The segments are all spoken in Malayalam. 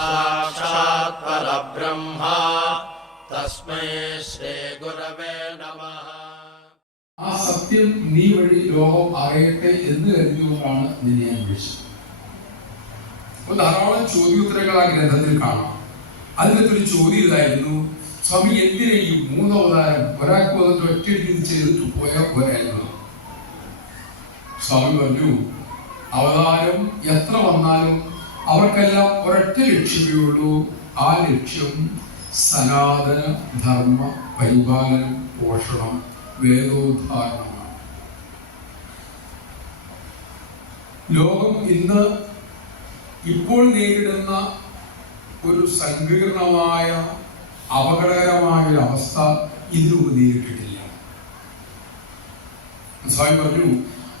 സാക്ഷാത് പരബ്രഹ്മ തസ്മൈ ശ്രീ ഗുരവേ നമഃ. ആ സത്യം നീ വഴി ലോകം അറിയട്ടെ എന്ന് കരുതിയുകൊണ്ടാണ് നിന്നെ ഞാൻ വിളിച്ചത്. ധാരാളം ചോദ്യോത്തരങ്ങൾ ആ ഗ്രന്ഥത്തിൽ കാണാം. അതിനകത്തൊരു ചോദ്യം ഇതായിരുന്നു, സ്വാമി എന്തിനാ ഈ 3 അവതാരം ഒരാൾക്ക് വന്നിട്ട് ഒറ്റ ചെയ്തിട്ട് പോയാൽ പോരായിരുന്നു? സ്വാമി പറഞ്ഞു, അവതാരം എത്ര വന്നാലും അവർക്കെല്ലാം ഒരൊറ്റ ലക്ഷ്യമേ ഉള്ളൂ. ആ ലക്ഷ്യം സനാതന ധർമ്മ പരിപാലനം, പോഷണം, വേദോദ്ധാരണമാണ്. ലോകം ഇന്ന് ഇപ്പോൾ നേരിടുന്ന ഒരു സങ്കീർണമായ അപകടകരമായ ഒരു അവസ്ഥ ഇതിനു നേരിട്ടിട്ടില്ല. സ്വാമി പറഞ്ഞു,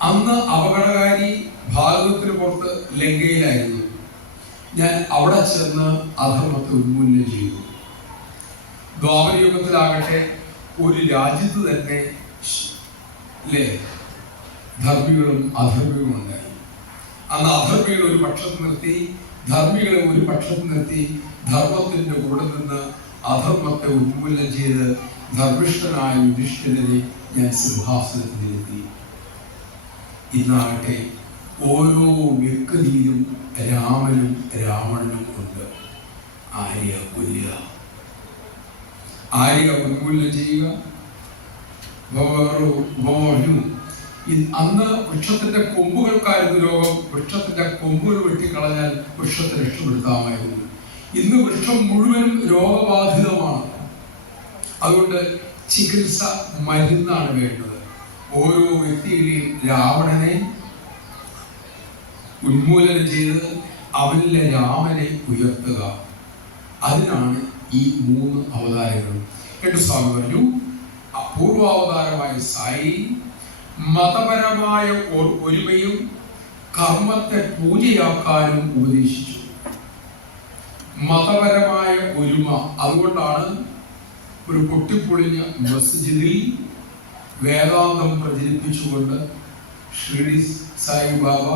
അന്ന് അപകടകാരി ഭാരതത്തിന് പുറത്ത് ലങ്കയിലായിരുന്നു. ഞാൻ അവിടെ ചെന്ന് അധർമ്മത്തെ ഉന്മൂലനം ചെയ്തു. ദ്വാപരയുഗത്തിലാകട്ടെ ഒരു രാജ്യത്ത് തന്നെ ധർമ്മികളും അധർമ്മികളും ഉണ്ടായി. അന്ന് അധർമ്മികളെ ഒരു പക്ഷത്ത് നിർത്തി, ധർമ്മികളെ ഒരു പക്ഷത്ത് നിർത്തി, ധർമ്മത്തിന്റെ കൂടെ നിന്ന് അധർമ്മത്തെ ഉന്മൂലനം ചെയ്ത് ധർമ്മിഷ്ഠനായ യുധിഷ്ഠിരനെ ഞാൻ സിംഹാസനത്തിലെത്തി. ഇന്നാകട്ടെ ഓരോ വ്യക്തിയിലും രാമനും രാവണനും ഉണ്ട്. ആര്യ കൊല്ലുക, ആര്യ ഉന്മൂലനം ചെയ്യുക. അന്ന് വൃക്ഷത്തിന്റെ കൊമ്പുകൾക്കായിരുന്നു രോഗം. വൃക്ഷത്തിന്റെ കൊമ്പുകൾ വെട്ടിക്കളഞ്ഞാൽ വൃക്ഷത്തെ രക്ഷപ്പെടുത്താമായിരുന്നു. ഇന്ന് വൃക്ഷം മുഴുവൻ രോഗബാധിതമാണ്. അതുകൊണ്ട് ചികിത്സ, മരുന്നാണ് വേണ്ടത്. ഓരോ വ്യക്തിയുടെയും രാവണനെ ഉന്മൂലനം ചെയ്ത് അവനിലെ രാമനെ ഉയർത്തുക. അതിനാണ് ഈ 3 അവതാരങ്ങളും. എന്നിട്ട് സ്വാമി പറഞ്ഞു, പൂർവാവതാരമായ സായി മതപരമായ ഒരുമയും കർമ്മത്തെ പൂജയാക്കാനും ഉപദേശിച്ചു. മതപരമായ ഒരുമ, അതുകൊണ്ടാണ് ഒരു പൊട്ടിപ്പൊളിഞ്ഞ മസ്ജിദിൽ വേദാന്തം പ്രചരിപ്പിച്ചുകൊണ്ട് ഷിർഡി സായിബാബ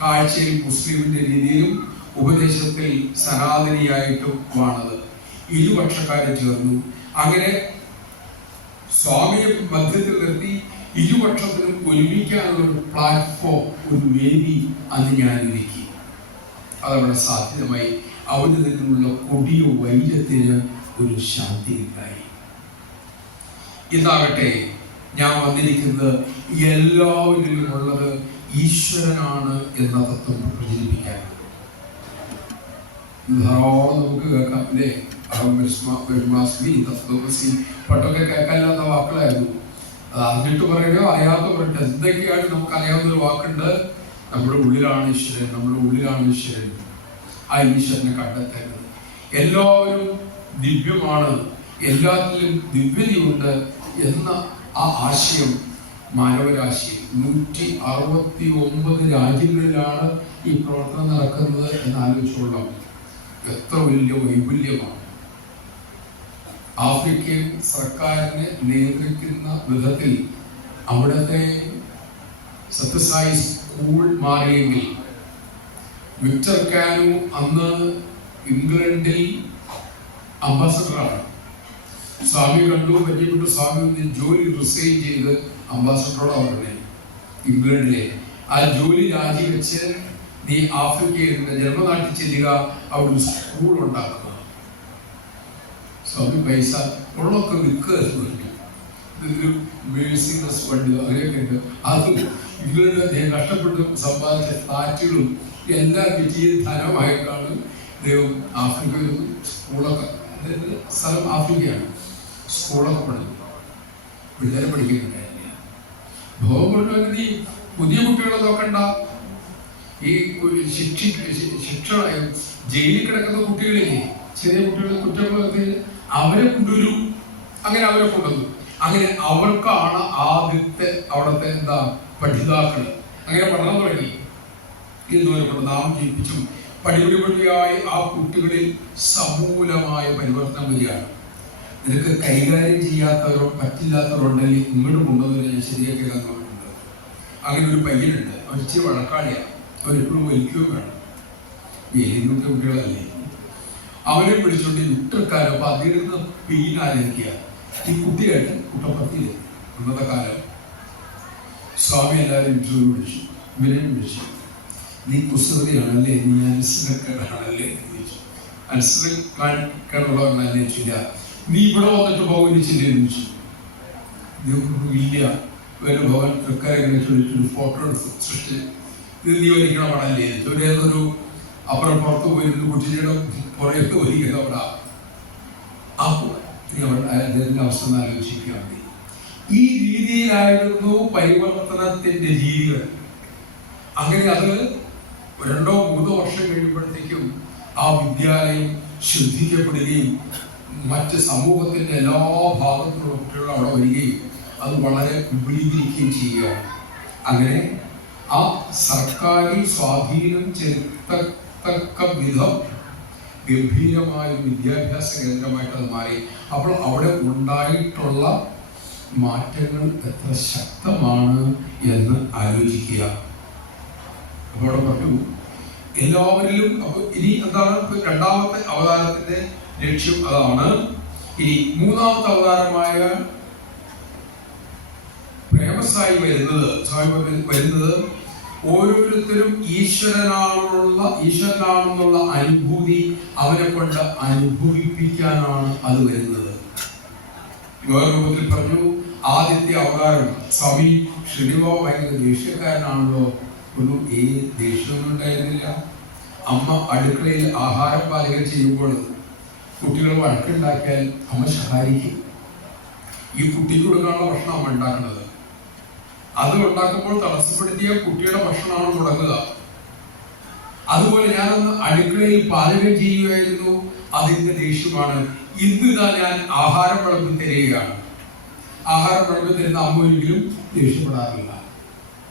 കാഴ്ചയിൽ മുസ്ലിമിന്റെ രീതിയിലും ഉപദേശത്തിൽ സനാതനിയായിട്ടും വാണത്. ഇരുപക്ഷക്കാരെ ചേർന്നു. അങ്ങനെ സ്വാമിയെ മധ്യത്തിൽ നിർത്തി ഇരുപക്ഷത്തിനും ഒരുമിക്കാനുള്ള ഒരു പ്ലാറ്റ്ഫോം, ഒരു വേദി അന്ന് ഞാൻ ഒരുക്കി. അതവിടെ സാധ്യതമായി. അവന് തന്നെയുള്ള കൊടിയ വൈര്യത്തിന് ഒരു ശാന്തി ഉണ്ടായി. ഇതാകട്ടെ ഞാൻ വന്നിരിക്കുന്നത് എല്ലാവരിലും ഉള്ളത് ഈശ്വരനാണ് എന്ന തത്വം പ്രചരിപ്പിക്കാനാണ്. ധാരാളം നമുക്ക് കേൾക്കാം അല്ലേ? പട്ടൊക്കെ കേൾക്കാനില്ലാത്ത വാക്കുകളായിരുന്നു. അത് അറിഞ്ഞിട്ട് പറയുകയോ അറിയാത്ത പറയട്ടെ, എന്തൊക്കെയാണ് നമുക്ക് അറിയാവുന്ന ഒരു വാക്കുണ്ട്, നമ്മുടെ ഉള്ളിലാണ് ഈശ്വരൻ, നമ്മുടെ ഉള്ളിലാണ് ഈശ്വരൻ. ആ ഈശ്വരനെ കണ്ടെത്തേണ്ടത്. എല്ലാവരും ദിവ്യമാണ്, എല്ലാത്തിലും ദിവ്യതയുണ്ട് എന്ന ആ ആശയം മാനവരാശി 169 രാജ്യങ്ങളിലാണ് ഈ പ്രവർത്തനം നടക്കുന്നത് എന്ന് ആലോചിച്ചോളാം. എത്ര വലിയ വൈപുല്യമാണ്. ആഫ്രിക്കൻ സർക്കാരിനെ നിയന്ത്രിക്കുന്ന വിധത്തിൽ അവിടുത്തെ സത്യസായി സ്കൂൾ മാറിയെങ്കിൽ വിക്ടർ കാനു അന്ന് ഇംഗ്ലണ്ടിൽ അംബാസഡറാണ്. സ്വാമി കണ്ടു, പരിചയപ്പെട്ടു. സ്വാമി ജോലി റിസൈൻ ചെയ്ത് അംബാസഡറോട് അവരുടെ ഇംഗ്ലണ്ടിലെ ആ ജോലി രാജിവെച്ച് നീ ആഫ്രിക്കയിൽ ജന്മനാട്ടിൽ ചെല്ലുക, അവിടെ ഒരു സ്കൂൾ ഉണ്ടാക്കുക. സ്വാമി പൈസ ഉള്ളൊക്കെ വിൽക്കുക. മേഴ്സിംഗ് ഫണ്ട് അങ്ങനെയൊക്കെ ഉണ്ട്. അതും ഇംഗ്ലണ്ട് അദ്ദേഹം കഷ്ടപ്പെട്ട് സമ്പാദിച്ച ഫ്ലാറ്റുകളും എല്ലാം വിറ്റിയ ധനമായിട്ടാണ് ദൈവം ആഫ്രിക്കയിൽ സ്കൂളൊക്കെ, സ്ഥലം ആഫ്രിക്കയാണ്, സ്കൂളൊക്കെ പഠിക്കും. പിള്ളേരെ പഠിക്കുന്നുണ്ടായില്ല. ഭോഗം കൊണ്ടുവന്ന് ഈ പുതിയ കുട്ടികളെ നോക്കണ്ട. ഈ ശിക്ഷ ജയിലിൽ കിടക്കുന്ന കുട്ടികളില്ലേ, ചെറിയ കുട്ടികൾ കുറ്റങ്ങളൊക്കെ, അവരെ കൊണ്ടുവരൂ. അങ്ങനെ അവരെ കൊണ്ടുവന്നു. അങ്ങനെ അവർക്കാണ് ആദ്യത്തെ അവിടുത്തെ പഠിതാക്കൾ. അങ്ങനെ പഠനം തുടങ്ങി. ഇതുവരെ നാം ജീവിപ്പിച്ചും പടിപടിപടിയായി ആ കുട്ടികളിൽ സമൂലമായ പരിവർത്തനം വരികയാണ്. നിനക്ക് കൈകാര്യം ചെയ്യാത്തവരോ പറ്റില്ലാത്തവരുണ്ടെങ്കിൽ ഇങ്ങോട്ട് കൊണ്ടുവന്നവരെ ഞാൻ ശരിയാക്കി തന്നിട്ടുണ്ട്. അങ്ങനെ ഒരു പയ്യനുണ്ട്, അവർ ഇച്ചിരി വഴക്കാളിയാണ്. അവരെപ്പോഴും വലിക്കുകയും വേണം. 700 കുട്ടികളല്ലേ, അവനെ വിളിച്ചോണ്ട് യുട്ടക്കാലം. അപ്പൊ അതിൽ നിന്ന് പെയിനായിരിക്കുക ഈ കുട്ടിയായിട്ട് കുട്ടപ്പത്തിയിലെത്തി. അന്നത്തെ കാലം സ്വാമി എല്ലാവരും ഇന്റർവ്യൂ വിളിച്ചു, ഇവരെയും വിളിച്ചു. നീ കുസൃതിയാണല്ലേ, നീ അനുസരണക്കേടാണല്ലേ എന്ന് ചോദിച്ചു. അനുസരണക്കേടുള്ളവരല്ലേ ചോദിച്ചില്ല. നീ ഇവിടെ വന്നിട്ട് പോകുന്നിച്ചില്ലേ എന്ന് ചോദിച്ചു. ഇല്ല, ഒരു ഭവൻ തൃക്കരങ്ങനെ ചോദിച്ചൊരു ഫോട്ടോ എടുത്ത് സൃഷ്ടി, ഇത് നീ വലിക്കണ പടല്ലേ ചോദിച്ചൊരു അപ്പുറം പുറത്ത് പോയിരുന്നു കുട്ടിയുടെ പുറത്ത് വലിക്കണം അവിടെ. അപ്പോൾ നീ അദ്ദേഹത്തിന്റെ അവസ്ഥ ഒന്ന് ആലോചിക്കാൻ മതി. ഈ രീതിയിലായിരുന്നു പരിവർത്തനത്തിന്റെ രീതികൾ. അങ്ങനെ അത് 2-3 വർഷം കഴിയുമ്പോഴത്തേക്കും ആ വിദ്യാലയം ശ്രദ്ധിക്കപ്പെടുകയും മറ്റ് സമൂഹത്തിന്റെ എല്ലാ ഭാഗത്തുള്ള കുട്ടികൾ അവിടെ വരികയും അത് വളരെ വിപുലീകരിക്കുകയും ചെയ്യുകയാണ്. അങ്ങനെ ആ സർക്കാരി സ്വാധീനം ചെലുത്തക്ക വിധം ഗംഭീരമായ ഒരു വിദ്യാഭ്യാസ കേന്ദ്രമായിട്ട് അത് മാറി. അപ്പോൾ അവിടെ ഉണ്ടായിട്ടുള്ള മാറ്റങ്ങൾ എത്ര ശക്തമാണ് എന്ന് ആലോചിക്കുക. അപ്പോൾ അവിടെ പറഞ്ഞു എല്ലാവരിലും. അപ്പൊ ഇനി എന്താണ് രണ്ടാമത്തെ അവതാരത്തിന്റെ ലക്ഷ്യം? അതാണ്. ഇനി മൂന്നാമത്തെ അവതാരമായ പ്രേമസായി വരുന്നത് ഓരോരുത്തരും ഈശ്വരനാണെന്നുള്ള അനുഭൂതി അവനെ കൊണ്ട് അനുഭവിപ്പിക്കാനാണ് അത് വരുന്നത്. വേറെ രൂപത്തിൽ പറഞ്ഞു, ആദ്യത്തെ അവതാരം സ്വാമി ശ്രീനിവാസ ഭയങ്കര ദേഷ്യക്കാരനാണല്ലോ. ഒന്നും ദേഷ്യമൊന്നും ഉണ്ടായിരുന്നില്ല. അമ്മ അടുക്കളയിൽ ആഹാരം പാചകം ചെയ്യുമ്പോൾ കുട്ടികൾ വഴക്കുണ്ടാക്കിയാൽ അമ്മ സഹായിക്കും. ഈ കുട്ടിക്ക് കൊടുക്കാനുള്ള ഭക്ഷണം അമ്മ ഉണ്ടാക്കുന്നത്. അത് ഉണ്ടാക്കുമ്പോൾ തടസ്സപ്പെടുത്തിയ കുട്ടിയുടെ ഭക്ഷണമാണ് മുടങ്ങുക. അതുപോലെ ഞാനന്ന് അടുക്കളയിൽ പാചകം ചെയ്യുകയായിരുന്നു, അതിന്റെ ദേഷ്യമാണ്. ഇന്ന് ഞാൻ ആഹാരം വിളമ്പി തരികയാണ്. ആഹാരം വിളമ്പി തരുന്ന അമ്മ ഒരിക്കലും ദേഷ്യപ്പെടാറില്ല,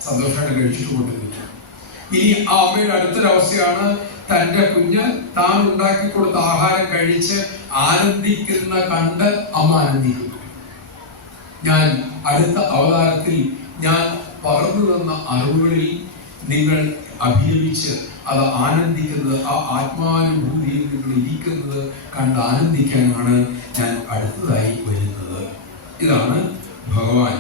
സന്തോഷമായിട്ട് കഴിച്ചിട്ട് കൊണ്ടിരിക്കുക. ഇനി ആ അമ്മയുടെ അടുത്തൊരവസ്ഥയാണ്, തന്റെ കുഞ്ഞ് താൻ ഉണ്ടാക്കി കൊടുത്ത ആഹാരം കഴിച്ച് ആനന്ദിക്കുന്ന കണ്ട് അമ്മ ആനന്ദിക്കും. ഞാൻ അടുത്ത അവതാരത്തിൽ ഞാൻ പകർന്നു തന്ന അറിവുകളിൽ നിങ്ങൾ അഭിനയിച്ച് അത് ആനന്ദിക്കുന്നത്, ആ ആത്മാനുഭൂതിയിൽ നിങ്ങൾ ഇരിക്കുന്നത് കണ്ട് ആനന്ദിക്കാനാണ് ഞാൻ അടുത്തതായി വരുന്നത്. ഇതാണ് ഭഗവാൻ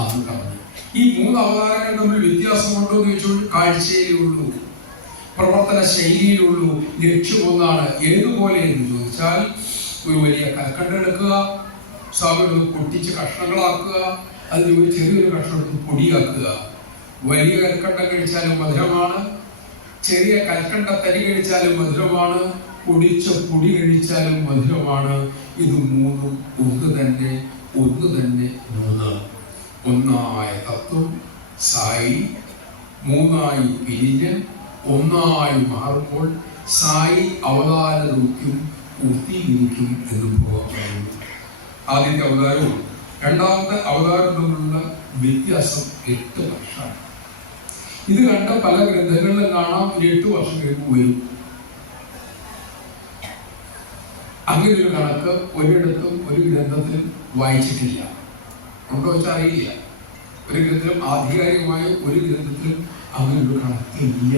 അന്ന് പറഞ്ഞത്. ഈ 3 അവതാരങ്ങൾ തമ്മിൽ വ്യത്യാസമുണ്ടോ എന്ന് ചോദിച്ചാൽ കാഴ്ചയിലേ ഉള്ളൂ, പ്രവർത്തന ശൈലിയിലുള്ളൂ. ലക്ഷ്യം ഒന്നാണ്. ഏതുപോലെ എന്ന് ചോദിച്ചാൽ ഒരു വലിയ കൽക്കണ്ടം എടുക്കുക, സ്വാമി പൊട്ടിച്ച് കഷ്ണങ്ങളാക്കുക, അതിന് ഒരു ചെറിയൊരു കഷ്ണം എടുത്ത് പൊടിയാക്കുക. വലിയ കൽക്കണ്ടം കഴിച്ചാലും മധുരമാണ്, ചെറിയ കൽക്കണ്ട തരി കഴിച്ചാലും മധുരമാണ്, പൊടിച്ച പൊടി കഴിച്ചാലും മധുരമാണ്. ഇത് 3 ഒന്ന് തന്നെ 3. ഒന്നായ തത്വം സായി 3ആയി പിരിഞ്ഞ് 1ആയി മാറുമ്പോൾ സായി അവതാര ദൗത്യം പൂർത്തീകരിക്കും എന്ന് പറയുന്നു. ആദ്യത്തെ അവതാരവും രണ്ടാമത്തെ അവതാരം തമ്മിലുള്ള വ്യത്യാസം 8 വർഷമാണ്. ഇത് കണ്ട പല ഗ്രന്ഥങ്ങളിലും കാണാം 8 വർഷം കഴിയുമ്പോൾ വരും. അങ്ങനെ ഒരു കണക്ക് ഒരിടത്തും ഒരു ഗ്രന്ഥത്തിലും വായിച്ചിട്ടില്ല. ഉണ്ടോ വെച്ചാൽ അറിയില്ല. ഒരു ഗ്രന്ഥത്തിലും ആധികാരികമായ ഒരു ഗ്രന്ഥത്തിലും അങ്ങനെ ഒരു കണക്കില്ല.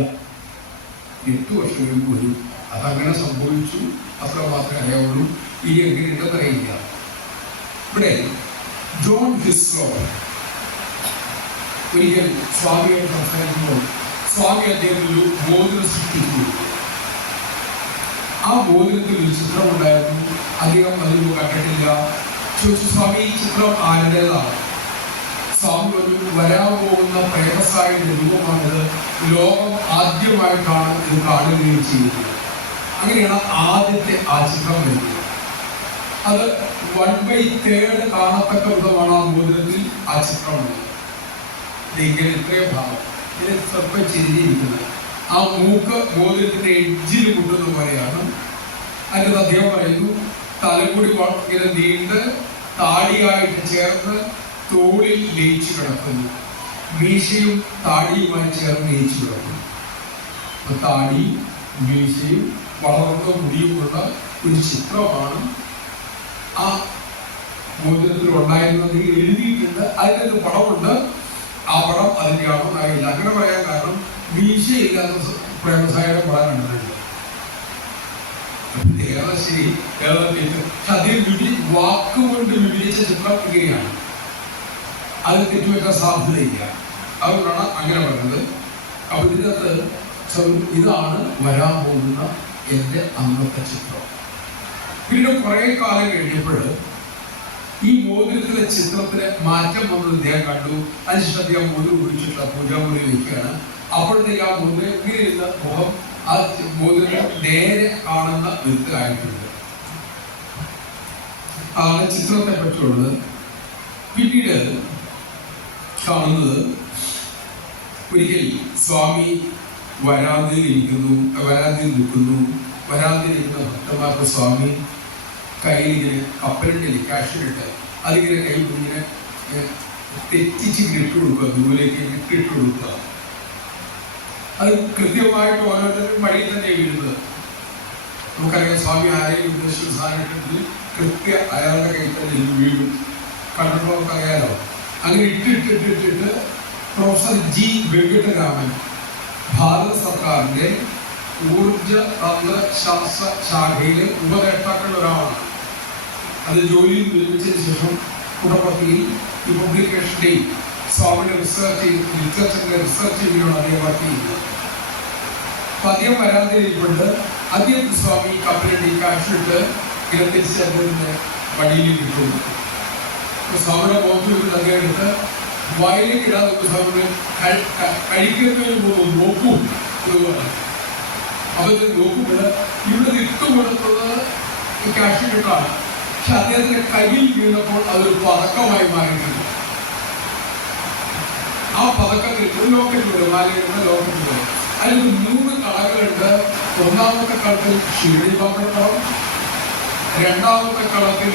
8 വർഷം കഴിയുമ്പോൾ വരും. അതങ്ങനെ സംഭവിച്ചു, അത്ര മാത്രമേ അറിയാവുള്ളൂ. ഇനി എങ്ങനെ ഉണ്ടെന്നറിയില്ല. ഇവിടെ ജോൺ ഹിസ്ലോ ഒരിക്കൽ സ്വാമിയെ സംസാരിക്കുമ്പോൾ സ്വാമി അദ്ദേഹത്തിനൊരു മോതിരം സൃഷ്ടിച്ചു. ആ മോതിരത്തിൽ ഒരു ചിത്രമുണ്ടായിരുന്നു. അധികം അതിന് കണ്ടിട്ടില്ല. ചോദിച്ചു, സ്വാമി ഈ ചിത്രം ആരുടേതാണ്? സ്വാമി ഒരു വരാൻ പോകുന്ന പ്രേമസായുടെ രൂപമാണിത്, ലോകം ആദ്യമായിട്ടാണ് ഇത് കാണുകയും ചെയ്യുന്നത്. അങ്ങനെയാണ് ആദ്യത്തെ ആ ചിത്രം വരുന്നത്. അത് 1/3 കാണത്തക്ക വിധമാണ് ആ മോതിരത്തിൽ ആ ചിത്രമുള്ളത്. ഇങ്ങനെ ഇത്രയും ഭാഗം ഇത് സ്വല്പം ചെരിഞ്ഞിരിക്കുന്നത്. ആ മൂക്ക് മോതിരത്തിന്റെ എഡ്ജിൽ കൂട്ടുന്ന പോലെയാണ്. അതിൻ്റെ അദ്ദേഹം പറയുന്നു, തലമുടി ഇങ്ങനെ നീണ്ട് താടിയായിട്ട് ചേർന്ന് തോളിൽ ലയിച്ചു കിടക്കുന്നു. മീശയും താടിയുമായി ചേർന്ന് ലയിച്ചു കിടക്കുന്നു. അപ്പൊ താടി മീശയും വളർന്ന മുടിയുമുള്ള ഒരു ചിത്രമാണ് ആ മോതിരത്തിൽ ഉണ്ടായിരുന്നത്. എഴുതിയിട്ടുണ്ട്, അതിനൊരു പടമുണ്ട്. ആ പടം അതിൻ്റെ ആണോ അറിയില്ല. അങ്ങനെ പറയാൻ കാരണം മീശയില്ലാത്ത പ്രേമസായുടെ പടം കണ്ടിട്ടുണ്ട്. ഏതാ ശരി ഏതാ തെറ്റ്. പക്ഷെ അദ്ദേഹം വാക്കുകൊണ്ട് വിവരിച്ച ചിത്രം ഇങ്ങനെയാണ്. അത് തെറ്റുപറ്റാൻ സാധ്യതയില്ല. അതുകൊണ്ടാണ് അങ്ങനെ പറയുന്നത്. അപ്പൊ ഇതിനകത്ത് ഇതാണ് വരാൻ പോകുന്ന എൻ്റെ അന്നത്തെ ചിത്രം. പിന്നെ കുറെ കാലം കഴിഞ്ഞപ്പോൾ ഈ മോതിരത്തിലെ ചിത്രത്തിന് മാറ്റം വന്നത് അദ്ദേഹം കണ്ടു. അതിനുശേഷം അദ്ദേഹം മോതിരം ഉപയോഗിച്ചിട്ടുള്ള പൂജാമുറി വയ്ക്കുകയാണ്. അപ്പോഴത്തേക്ക് ആ മോതിരം ഇങ്ങനെ ഇരുന്ന മുഖം ആ മോതിരം നേരെ കാണുന്ന വിധത്തിലായിട്ടുണ്ട്. ആണ് ചിത്രത്തെ പറ്റിയുള്ളത്. പിന്നീട് കാണുന്നത് ഒരിക്കൽ സ്വാമി വരാതിരിക്കുന്നു, വരാതിരിക്കുന്ന ഭക്തന്മാർക്ക് സ്വാമി കയ്യിലിങ്ങനെ കപ്പലിൻ്റെ കാഷിലിട്ട് അതിങ്ങനെ കൈ ഇങ്ങനെ തെറ്റിച്ച് ഇട്ട് കൊടുക്കുക, ദൂരേക്ക് ഇട്ട് കൊടുക്കുക. അത് കൃത്യമായിട്ട് ഓരോരുത്തരും വഴി തന്നെ വീഴുന്നത്. നമുക്കറിയാം സ്വാമി ആരെയും ഉദ്ദേശിച്ച സാധനത്തിൽ കൃത്യ അയാളുടെ കയ്യിൽ തന്നെ വീഴും. കണ്ടിട്ടുള്ള നമുക്കറിയാലോ. അങ്ങനെ ഇട്ടിട്ട് പ്രൊഫസർ ജി വെങ്കിട്ടരാമൻ ഭാരത സർക്കാരിന്റെ ഊർജ തന്ത്രശാസ്ത്ര ശാഖയിലെ ഉപദേഷ്ടാക്കളിൽ ഒരാളാണ്. അത് ജോലിയിൽ വിരമിച്ചതിന് ശേഷം കുടപ്പള്ളിയിൽ ഈ പബ്ലിക്കേഷൻ്റെയും സ്വാമിയുടെ ലിറ്ററേച്ചറിന്റെ റിസർച്ച് ചെയ്യുകയാണ് അദ്ദേഹം വർക്ക് ചെയ്യുന്നത്. അപ്പൊ അദ്ദേഹം വരാതിരിക്കൊണ്ട് അദ്ദേഹം സ്വാമി കപ്പലിന്റെ കാഷിട്ട് തിരിച്ച് അദ്ദേഹത്തിന്റെ വഴിയിൽ കിട്ടുന്നു. സ്വാമിയുടെ മുഖത്ത് വരുന്ന അദ്ദേഹം എടുത്ത് വയലിൽ ഇടാതെ സ്വാമിയുടെ കഴിക്കുന്നതിന് പോകും നോക്കും എന്ന് പറഞ്ഞു. അവര് നോക്കുമ്പോൾ ഇവിടെ ഇട്ടുകൊടുത്തത് ഈ കാഷിട്ടാണ്. പക്ഷെ അദ്ദേഹത്തിന്റെ കയ്യിൽ വീണപ്പോൾ അതൊരു പതക്കമായി മാറിയിട്ടുണ്ട്. ആ പതക്കത്തിൽ ഒരു ലോക്കറ്റ് വരും, മാലയുടെ ലോക്കറ്റ് വരും. അതിൽ 3 കളകളുണ്ട്. ഒന്നാമത്തെ കളത്തിൽ ഷിർഡി ബാബയുടെ കളം, രണ്ടാമത്തെ കളത്തിൽ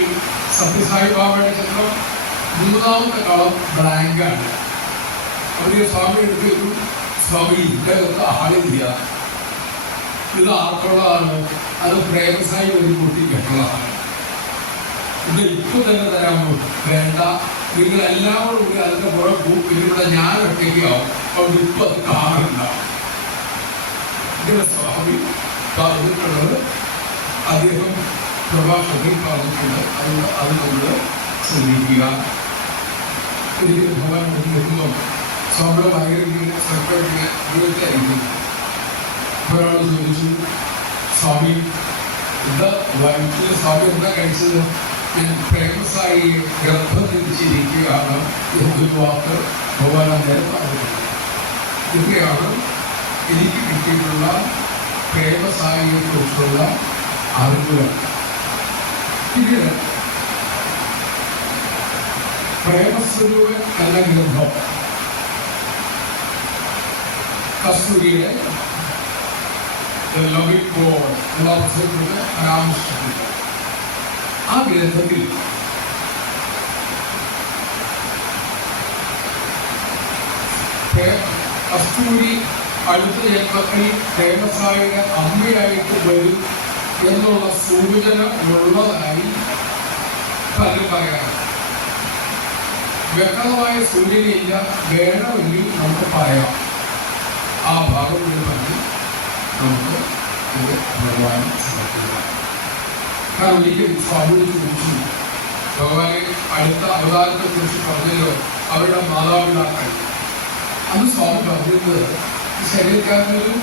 സത്യസായി ബാബയുടെ ചിത്രം, മൂന്നാമത്തെ കളം ബ്ലാങ്കാണ്. അവര് സ്വാമി എടുത്തു, സ്വാമി ഇദ്ദേഹത്തെ ആളില്ല, ഇത് ആർക്കുള്ളതാണ്? അത് പ്രേമസായി ഒരു കുട്ടി കെട്ടുള്ളതാണ്. ഇത് ഇപ്പൊ തന്നെ തരാമോ? വേണ്ട, നിങ്ങൾ എല്ലാവരും കൂടി അതിന്റെ പുറം ഇവിടെ ഞാൻ ഒറ്റയ്ക്കാവും. അവിടെ ഇപ്പൊ അത് കാണില്ല. ഇതിന്റെ സ്വാമി പറഞ്ഞിട്ടുള്ളത് അദ്ദേഹം പ്രഭാഷണത്തിൽ പറഞ്ഞിട്ടുണ്ട്. അതുകൊണ്ട് അത് നമ്മൾ ശ്രദ്ധിക്കുക. ഒരിക്കലും ഭഗവാൻ എത്തുമ്പോൾ സ്വാമിയുടെ ഭയങ്കര സർക്കാരിനെ ഉപയോഗിച്ചായിരിക്കും. ഒരാൾ ചോദിച്ചു, സ്വാമി എന്താ വയറ്റിൽ സ്വാമി എന്താ കഴിച്ചത്? ഞാൻ പ്രേമസായി ഗർഭം ധരിച്ചിരിക്കുകയാണ് എന്നൊരു വാക്ക് ഭഗവാൻ നേരം പറഞ്ഞിട്ടുണ്ട്. ഇതൊക്കെയാണ് എനിക്ക് കിട്ടിയിട്ടുള്ള പ്രേമസായിയെ കുറിച്ചുള്ള അറിവുകൾ. പിന്നീട് പ്രേമസ്വരൂപൻ എന്ന ഗ്രന്ഥം കസ്തൂരിയുടെ പരാമർശിച്ചിട്ടുണ്ട്. ആ ഗ്രന്ഥത്തിൽ കസ്തൂരി അടുത്ത ജന്മത്തിൽ പ്രേമസായിയുടെ അമ്മയായിട്ട് വരും എന്നുള്ള സൂചന ഉള്ളതായി പലരും പറയാറ്. വ്യക്തമായ സൂചനയില്ല, വേണമെങ്കിൽ നമുക്ക് പറയാം. ആ ഭാഗം പറഞ്ഞ് നമുക്ക് ഇത് ഭഗവാനെ സമർപ്പിക്കുക. കാരണം ഒരിക്കലും സ്വാമിയോട് ചോദിച്ചു, ഭഗവാനെ അടുത്ത അവതാരത്തെ കുറിച്ച് പറഞ്ഞല്ലോ, അവരുടെ മാതാപിതാക്കൾ. അന്ന് സ്വാമി പറഞ്ഞത് ശരീരക്കാരനൊരു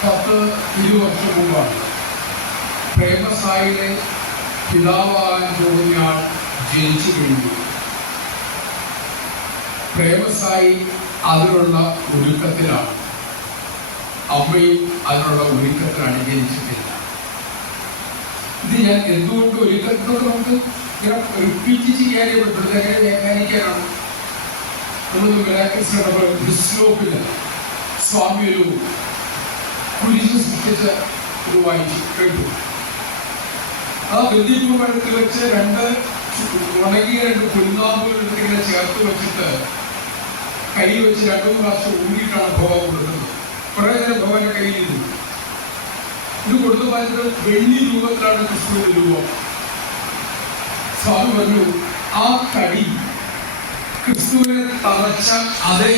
10-20 വർഷം മുമ്പാണ്. പ്രേമസായിയുടെ പിതാവാകാൻ പോകുന്നയാൾ ജനിച്ചു കഴിഞ്ഞു. പ്രേമസായി അതിനുള്ള ഒരുക്കത്തിലാണ്, അമ്മയും അതിനുള്ള ഒരുക്കത്തിലാണ്, ജനിച്ചിട്ടില്ല. ഇത് ഞാൻ എന്തുകൊണ്ട് ഒരുക്കത്തിനോട് നമുക്ക് ഇങ്ങനെ റിപ്പീറ്റ് ചെയ്യാനേ പറ്റുന്നത്, എങ്ങനെ വ്യാഖ്യാനിക്കാനാണ്? നമ്മൾ ഡിസ്ലോപ്പില് സ്വാമി ഒരു കുരിശ് സൃഷ്ടിച്ച ഒരു വായിച്ചു കേട്ടു. ആ ബന്ദിപ്പൂർ മരത്തിൽ വെച്ച് 2 ഉണങ്ങിയ 2 പുൽനാമ്പുകൾ ഇങ്ങനെ ചേർത്ത് വെച്ചിട്ട് കൈ വെച്ച് 2-3 പ്രാവശ്യം ഊരിയിട്ടാണ് ഭഗവാൻ കൊടുക്കുന്നത്. കുറെ നേരം ഭഗവാന്റെ കയ്യിലിരുന്നു. ഇത് കൊടുത്തു പറഞ്ഞത് വെള്ളി രൂപത്തിലാണ് കൃഷ്ണന്റെ രൂപം. സ്വാമി പറഞ്ഞു, ആ കടി ക്രിസ്തുവിനെ തളച്ച അതേ